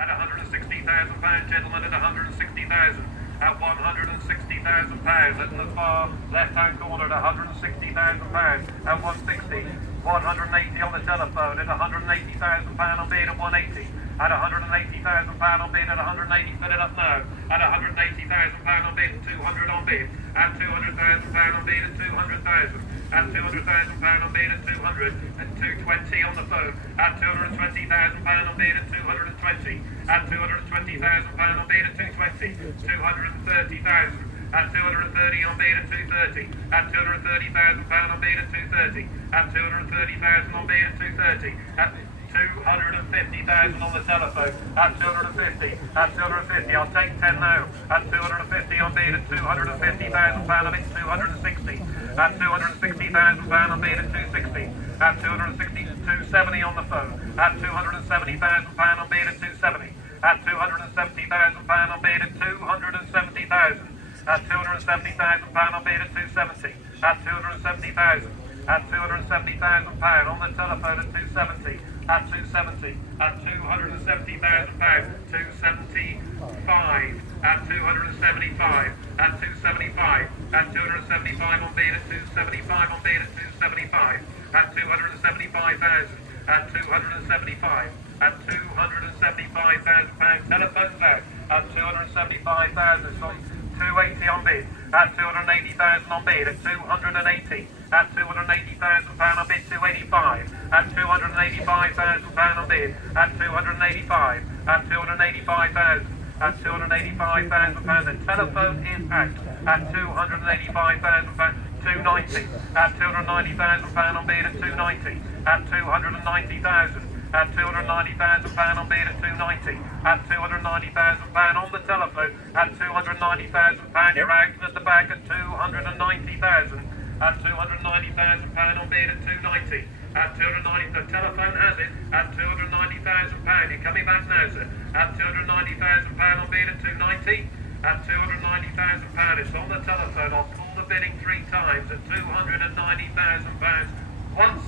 at £160,000, gentlemen, at 160,000, at £160,000, at the far left-hand corner at £160,000, at 160, 180 on the telephone, at £180,000 on bid at 180, at £180,000 on bid at 180, fill it up now, at £180,000 on bid, 200 on bid, at £200,000 on bid at 200,000. At £200,000 on bid at 200, at 220 on the phone, at £220,000 on bid at 220, at £220,000 on bid at 220, 230,000, at 230 on bid at 230, at £230,000 on bid at 230, at 230,000 on bid at 230, at 250,000 on the telephone, at 250, at 250, I'll take 10 now, at 250 on bid at £250,000 on bid 260, at £260,000 on bid at 260, at 260, 270 on the phone, at £270,000 on bid at 270, at £270,000 on bid at 270,000, at £270,000 on bid at 270, at 270,000, at £270,000 on the telephone at 270, at 270, at £270,000, 275, at 275, at 275, at 275 on bid at 275 on bid at 275, at 275,000, at 275, at £275,000, telephones out, at 275,000, it's on 280 on bid, at 280,000 on bid, at 280, at £280,000 on bid, 285, at £285,000 on bid, at 285, at 285,000, at £285,000, the telephone is out, at £285,000, 290, at £290,000 on bid at 290, at 290,000, at £290,000 on bid at 290, at £290,000 on the telephone, at £290,000, you're out at the back at 290,000, at £290,000 on bid at 290, at 290, the telephone has it, at £290,000, you're coming back now, sir, at £290,000 on bid at 290, at £290,000, it's on the telephone, I'll call the bidding 3 times, at £290,000, once,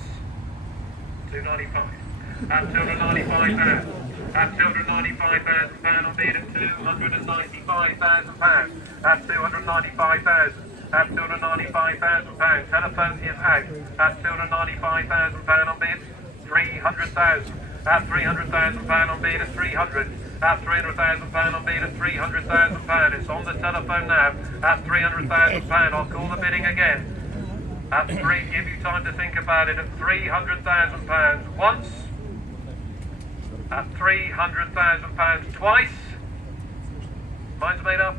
295. At £295,000, at £295,000 on bid at £295,000, at £295,000, at £295,000, telephone is out, at £295,000 on bid, 300,000, at £300,000 on bid at 300, at £300,000 on bid at £300,000, it's on the telephone now, at £300,000, I'll call the bidding again, at 3, give you time to think about it, at £300,000 once, at £300,000 twice, mine's made up,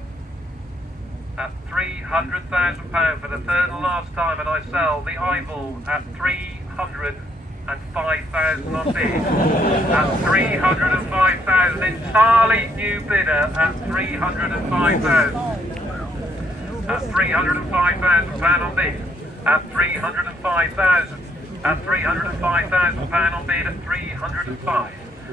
at £300,000 for the third and last time, and I sell the Ivel at 305,000 on bid, at 305,000, entirely new bidder at 305,000, at £305,000 on bid, at 305,000, at £305,000 on bid at 305,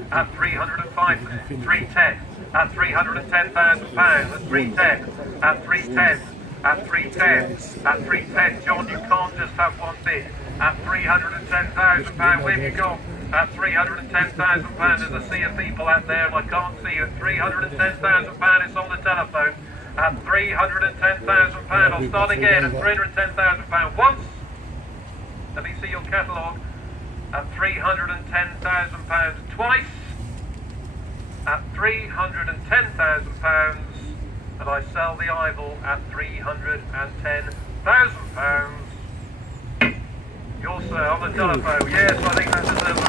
at 305, 310, at £310,000 at 310, at 310, at 310, at 310, John, you can't just have one bid, at £310,000, where have you gone? At £310,000, there's a sea of people out there and I can't see you, at £310,000, it's on the telephone, at £310,000, I'll start again, at £310,000 once, let me see your catalogue, at £310,000 twice, at £310,000, and I sell the Ivel at £310,000. You're sir on the telephone, yes, I think that deserves